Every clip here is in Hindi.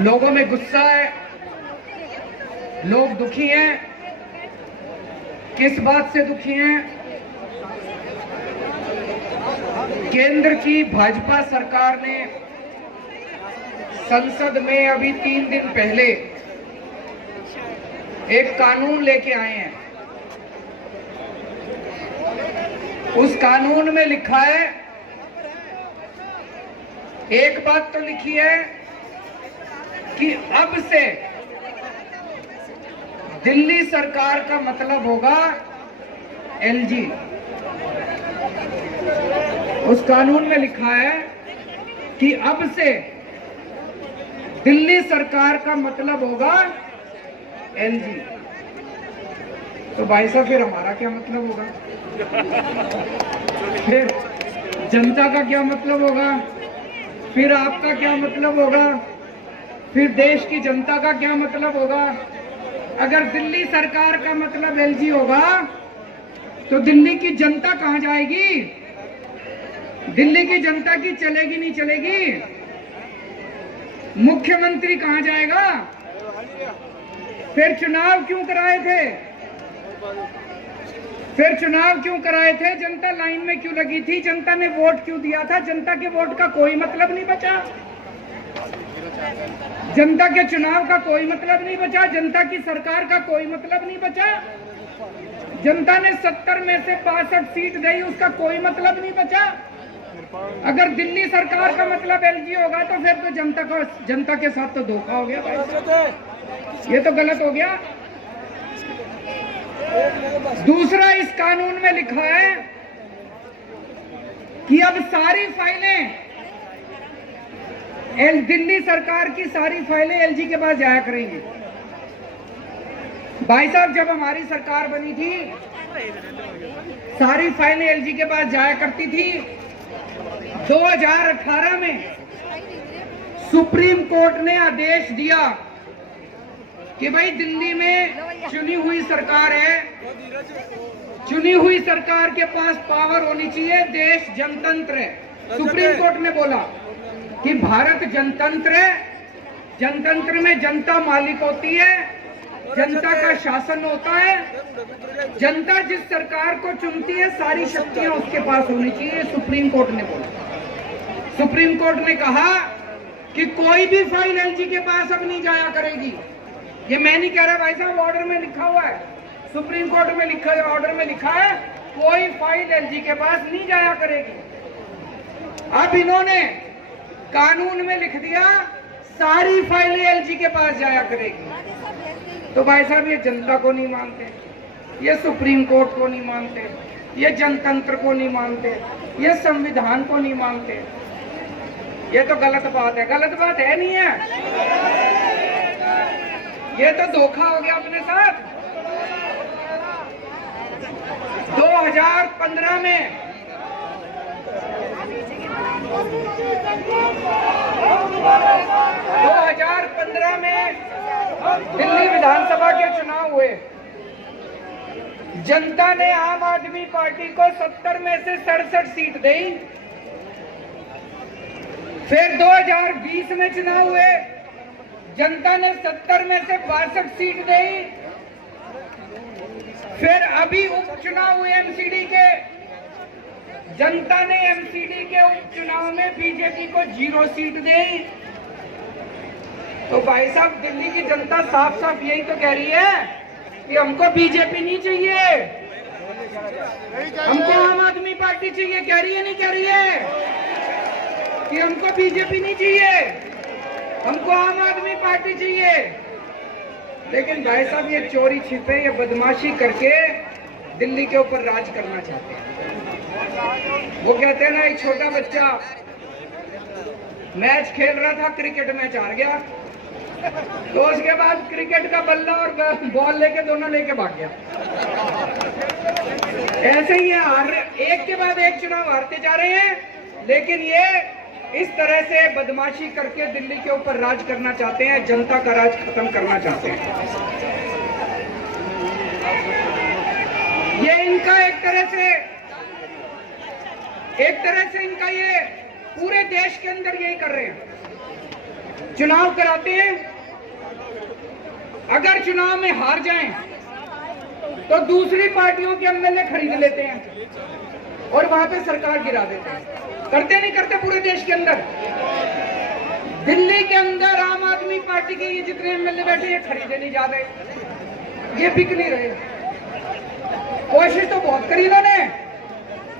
लोगों में गुस्सा है, लोग दुखी हैं। किस बात से दुखी हैं? केंद्र की भाजपा सरकार ने संसद में अभी 3 दिन पहले एक कानून लेके आए हैं। उस कानून में लिखा है, एक बात तो लिखी है कि अब से दिल्ली सरकार का मतलब होगा एलजी। उस कानून में लिखा है कि अब से दिल्ली सरकार का मतलब होगा एलजी। तो भाई साहब फिर हमारा क्या मतलब होगा? फिर जनता का क्या मतलब होगा? फिर आपका क्या मतलब होगा? फिर देश की जनता का क्या मतलब होगा? अगर दिल्ली सरकार का मतलब एलजी होगा तो दिल्ली की जनता कहां जाएगी? दिल्ली की जनता की चलेगी नहीं चलेगी? मुख्यमंत्री कहां जाएगा? फिर चुनाव क्यों कराए थे? फिर चुनाव क्यों कराए थे? जनता लाइन में क्यों लगी थी? जनता ने वोट क्यों दिया था? जनता के वोट का कोई मतलब नहीं बचा। जनता के चुनाव का कोई मतलब नहीं बचा। जनता की सरकार का कोई मतलब नहीं बचा। जनता ने 70 में से 62 सीट दी, उसका कोई मतलब नहीं बचा। अगर दिल्ली सरकार का मतलब एलजी होगा तो फिर तो जनता के साथ तो धोखा हो गया भाई। ये तो गलत हो गया। दूसरा, इस कानून में लिखा है कि अब सारी फाइलें दिल्ली सरकार की सारी फाइलें एलजी के पास जाया करेंगी। भाई साहब, जब हमारी सरकार बनी थी सारी फाइलें एलजी के पास जाया करती थी। 2018 में सुप्रीम कोर्ट ने आदेश दिया कि भाई दिल्ली में चुनी हुई सरकार है, चुनी हुई सरकार के पास पावर होनी चाहिए, देश जनतंत्र है। सुप्रीम कोर्ट ने बोला कि भारत जनतंत्र है, जनतंत्र में जनता मालिक होती है, जनता का शासन होता है, जनता जिस सरकार को चुनती है सारी शक्तियां उसके पास होनी चाहिए, सुप्रीम कोर्ट ने बोला। सुप्रीम कोर्ट ने कहा कि कोई भी फाइल एलजी के पास अब नहीं जाया करेगी। ये मैं नहीं कह रहा भाई साहब, ऑर्डर में लिखा हुआ है, सुप्रीम कोर्ट में लिखा है, ऑर्डर में लिखा है कोई फाइल एलजी के पास नहीं जाया करेगी। अब इन्होंने कानून में लिख दिया सारी फाइलें एलजी के पास जाया करेगी। तो भाई साहब, ये जनता को नहीं मानते, ये सुप्रीम कोर्ट को नहीं मानते, ये जनतंत्र को नहीं मानते, ये संविधान को नहीं मानते। ये तो गलत बात है। गलत बात है नहीं है? ये तो धोखा हो गया अपने साथ। 2015 में दिल्ली विधानसभा के चुनाव हुए। जनता ने आम आदमी पार्टी को 70 में से 67 सीट दी। फिर 2020 में चुनाव हुए, जनता ने 70 में से 62 सीट दी। फिर अभी उपचुनाव हुए एमसीडी के, जनता ने एमसीडी के उपचुनाव में बीजेपी को 0 सीट दी। तो भाई साहब, दिल्ली की जनता साफ साफ यही तो कह रही है कि हमको बीजेपी नहीं चाहिए, हमको आम आदमी पार्टी चाहिए। कह रही है नहीं कह रही है कि हमको बीजेपी नहीं चाहिए, हमको आम आदमी पार्टी चाहिए। लेकिन भाई साहब, ये चोरी छिपे, ये बदमाशी करके दिल्ली के ऊपर राज करना चाहते हैं। वो कहते हैं ना, एक छोटा बच्चा मैच खेल रहा था, क्रिकेट मैच हार गया, तो उसके बाद क्रिकेट का बल्ला और बॉल लेके दोनों लेके भाग गया। ऐसे ही एक के बाद एक चुनाव हारते जा रहे हैं, लेकिन ये इस तरह से बदमाशी करके दिल्ली के ऊपर राज करना चाहते हैं, जनता का राज खत्म करना चाहते हैं। ये इनका एक तरह से इनका ये पूरे देश के अंदर यही कर रहे हैं। चुनाव कराते हैं, अगर चुनाव में हार जाएं तो दूसरी पार्टियों के एमएलए खरीद लेते हैं और वहां पे सरकार गिरा देते हैं। करते नहीं करते पूरे देश के अंदर? दिल्ली के अंदर आम आदमी पार्टी के ये जितने एमएलए बैठे ये खरीदे नहीं जा रहे, ये बिक नहीं रहे। कोशिश तो बहुत करी इन्होंने,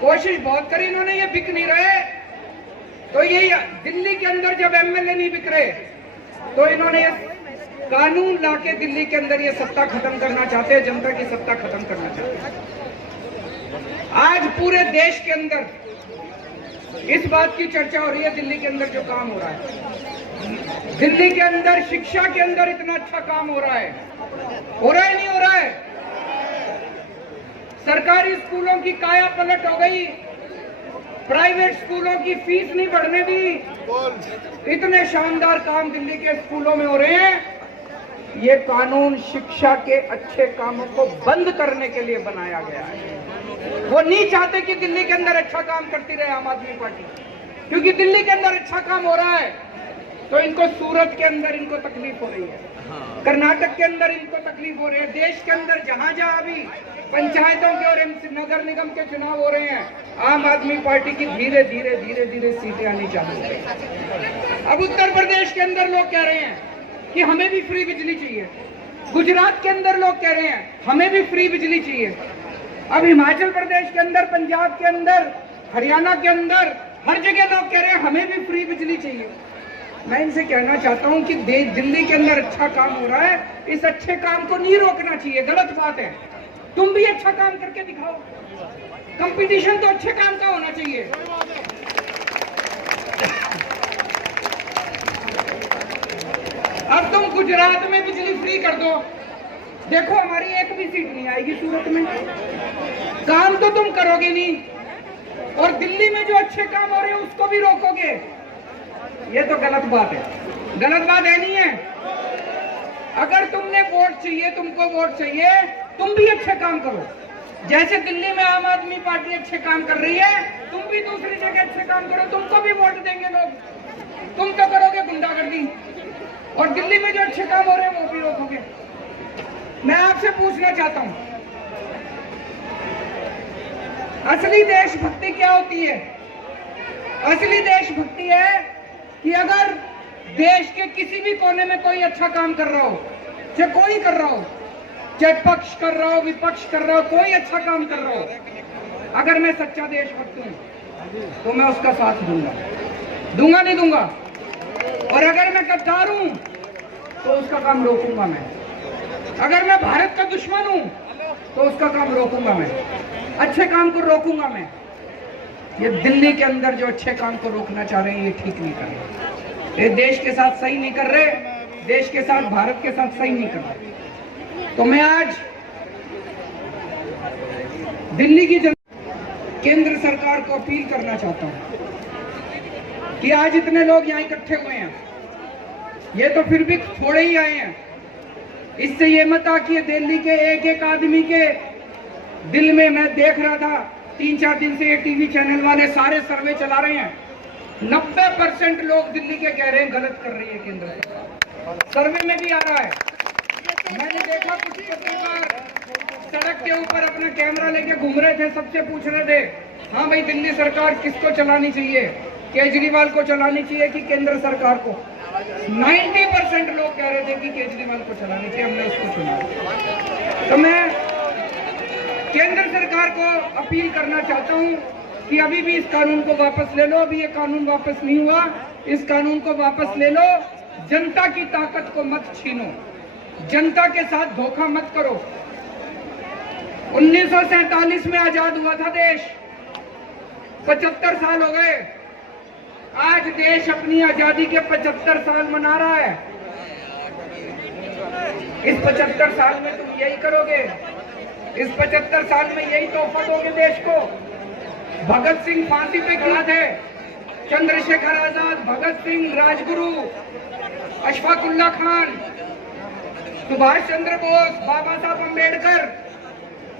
कोशिश बहुत करी इन्होंने, ये बिक नहीं रहे। तो ये दिल्ली के अंदर जब एमएलए नहीं बिक रहे तो इन्होंने ये कानून लाके दिल्ली के अंदर ये सत्ता खत्म करना चाहते हैं, जनता की सत्ता खत्म करना चाहते हैं। आज पूरे देश के अंदर इस बात की चर्चा हो रही है, दिल्ली के अंदर जो काम हो रहा है, दिल्ली के अंदर शिक्षा के अंदर इतना अच्छा काम हो रहा है नहीं हो रहा है? सरकारी स्कूलों की काया पलट हो गई, प्राइवेट स्कूलों की फीस नहीं बढ़ने दी। इतने शानदार काम दिल्ली के स्कूलों में हो रहे हैं। ये कानून शिक्षा के अच्छे कामों को बंद करने के लिए बनाया गया है। वो नहीं चाहते कि दिल्ली के अंदर अच्छा काम करती रहे आम आदमी पार्टी, क्योंकि दिल्ली के अंदर अच्छा काम हो रहा है तो इनको सूरत के अंदर इनको तकलीफ हो रही है, कर्नाटक के अंदर इनको तकलीफ हो रही है। देश के अंदर जहां जहां अभी पंचायतों के और नगर निगम के चुनाव हो रहे हैं, आम आदमी पार्टी की धीरे धीरे धीरे धीरे सीटें आनी चालू हो गई। अब उत्तर प्रदेश के अंदर लोग कह रहे हैं कि हमें भी फ्री बिजली चाहिए, गुजरात के अंदर लोग कह रहे हैं हमें भी फ्री बिजली चाहिए, अब हिमाचल प्रदेश के अंदर, पंजाब के अंदर, हरियाणा के अंदर हर जगह लोग कह रहे हैं हमें भी फ्री बिजली चाहिए। मैं इनसे कहना चाहता हूं कि दिल्ली के अंदर अच्छा काम हो रहा है, इस अच्छे काम को नहीं रोकना चाहिए, गलत बात है। तुम भी अच्छा काम करके दिखाओ, कंपटीशन तो अच्छे काम का होना चाहिए। अब तुम गुजरात में बिजली फ्री कर दो, देखो हमारी एक भी सीट नहीं आएगी सूरत में, काम तो तुम करोगे नहीं, और दिल्ली में जो अच्छे काम हो रहे हैं उसको भी रोकोगे। ये तो गलत बात है, गलत बात है नहीं है? अगर तुमने वोट चाहिए, तुमको वोट चाहिए, तुम भी अच्छे काम करो। जैसे दिल्ली में आम आदमी पार्टी अच्छे काम कर रही है, तुम भी दूसरी जगह अच्छे काम करो, तुमको भी वोट देंगे लोग। तुम तो करोगे गुंडागर्दी, और दिल्ली में जो अच्छे काम हो रहे हैं वो भी रोकोगे। मैं आपसे पूछना चाहता हूं, असली देशभक्ति क्या होती है? असली देशभक्ति है कि अगर देश के किसी भी कोने में कोई अच्छा काम कर रहा हो, चाहे कोई कर रहा हो, चाहे पक्ष कर रहा हो, विपक्ष कर रहा हो, कोई अच्छा काम कर रहा हो, अगर मैं सच्चा देशभक्त हूं तो मैं उसका साथ दूंगा नहीं दूंगा। और अगर मैं गद्दार हूं तो उसका काम रोकूंगा मैं। अगर मैं भारत का दुश्मन हूं तो उसका काम रोकूंगा मैं, अच्छे काम को रोकूंगा मैं। ये दिल्ली के अंदर जो अच्छे काम को रोकना चाह रहे हैं ये ठीक नहीं कर रहे, ये देश के साथ सही नहीं कर रहे, देश के साथ, भारत के साथ सही नहीं कर रहे। तो मैं आज दिल्ली की केंद्र सरकार को अपील करना चाहता हूं कि आज इतने लोग यहाँ इकट्ठे हुए हैं, ये तो फिर भी थोड़े ही आए हैं, इससे ये मत आकिए दिल्ली के एक एक आदमी के दिल में। मैं देख रहा था 3-4 दिन से ये टीवी चैनल वाले सारे सर्वे चला रहे हैं, 90% लोग दिल्ली के कह रहे हैं गलत कर रही है केंद्र सरकार। सर्वे में भी आ रहा है। मैंने देखा कुछ पत्रकार सड़क के ऊपर अपना कैमरा लेके घूम रहे थे, सबसे पूछ रहे थे हाँ भाई दिल्ली सरकार किसको चलानी चाहिए, केजरीवाल को चलानी चाहिए कि केंद्र सरकार को? 90% लोग कह रहे थे कि केजरीवाल को चलानी चाहिए, हमने उसको चुना। तो मैं केंद्र सरकार को अपील करना चाहता हूं कि अभी भी इस कानून को वापस ले लो। अभी ये कानून वापस नहीं हुआ, इस कानून को वापस ले लो। जनता की ताकत को मत छीनो, जनता के साथ धोखा मत करो। 1947 में आजाद हुआ था देश, 75 साल हो गए। आज देश अपनी आजादी के 75 साल मना रहा है। इस 75 साल में तुम यही करोगे, इस 75 साल में यही तोहफा दोगे देश को? भगत सिंह फांसी पे गिरा थे, चंद्रशेखर आजाद, भगत सिंह, राजगुरु, अशफाकुल्ला खान, सुभाष चंद्र बोस, बाबा साहब अम्बेडकर,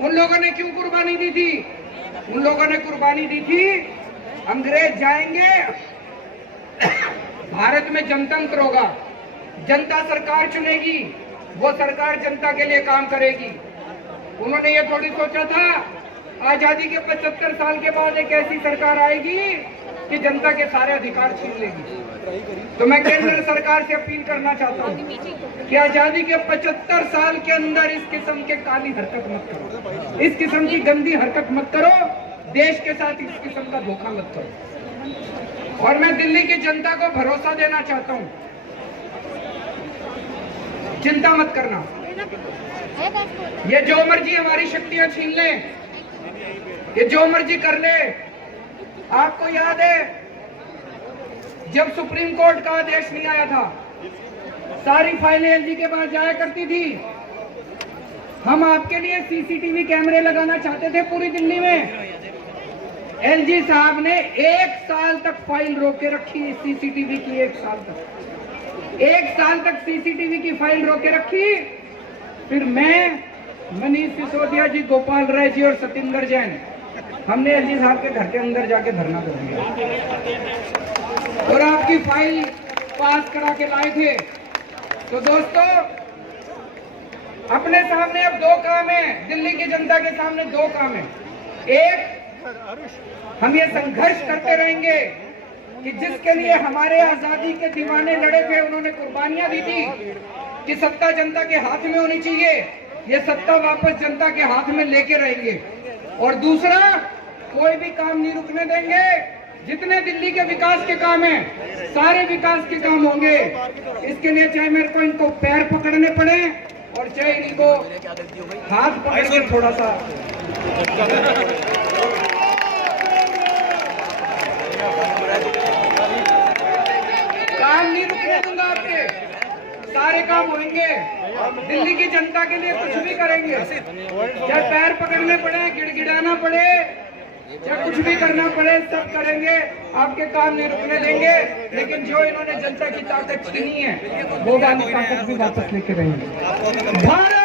उन लोगों ने क्यों कुर्बानी दी थी? उन लोगों ने कुर्बानी दी थी अंग्रेज जाएंगे, भारत में जनतंत्र होगा, जनता सरकार चुनेगी, वो सरकार जनता के लिए काम करेगी। उन्होंने ये थोड़ी सोचा था आजादी के 75 साल के बाद एक ऐसी सरकार आएगी कि जनता के सारे अधिकार छीन लेगी। तो मैं केंद्र सरकार से अपील करना चाहता हूँ कि आजादी के 75 साल के अंदर इस किस्म के काली हरकत मत करो, इस किस्म की गंदी हरकत मत करो, देश के साथ इस किस्म का धोखा मत करो। और मैं दिल्ली की जनता को भरोसा देना चाहता हूँ, चिंता मत करना, ये जो मर्जी हमारी शक्तियां छीन ले, ये जो मर्जी कर ले। आपको याद है जब सुप्रीम कोर्ट का आदेश नहीं आया था, सारी फाइलें एलजी के पास जाया करती थी। हम आपके लिए सीसीटीवी कैमरे लगाना चाहते थे पूरी दिल्ली में। एलजी साहब ने 1 साल तक फाइल रोक के रखी सीसीटीवी की, 1 साल तक सीसीटीवी की फाइल रोक के रखी। फिर मैं, मनीष सिसोदिया जी, गोपाल राय जी और सतिंदर जैन, हमने एलजी साहब के घर के अंदर जाके धरना कर दिया और आपकी फाइल पास करा के लाए थे। तो दोस्तों, अपने सामने अब 2 काम है, दिल्ली की जनता के सामने 2 काम है। एक, हम ये संघर्ष करते रहेंगे कि जिसके लिए हमारे आजादी के दीवाने लड़े थे, उन्होंने कुर्बानियां दी थी कि सत्ता जनता के हाथ में होनी चाहिए, ये सत्ता वापस जनता के हाथ में लेके रहेंगे। और दूसरा, कोई भी काम नहीं रुकने देंगे, जितने दिल्ली के विकास के काम हैं, सारे विकास के काम होंगे। इसके लिए चाहे मेरे को इनको पैर पकड़ने पड़े और चाहे इनको हाथ पकड़ के थोड़ा सा काम नहीं रुकने दूंगा, आपके सारे काम होंगे। दिल्ली की जनता के लिए कुछ भी करेंगे, चाहे पैर पकड़ने पड़े, गिड़गिड़ाना पड़े, चाहे कुछ भी करना पड़े, सब करेंगे। आपके काम नहीं रुकने देंगे। लेकिन जो इन्होंने जनता की ताकत छीनी है, वो वाली ताकत भी वापस लेके रहेंगे। भारत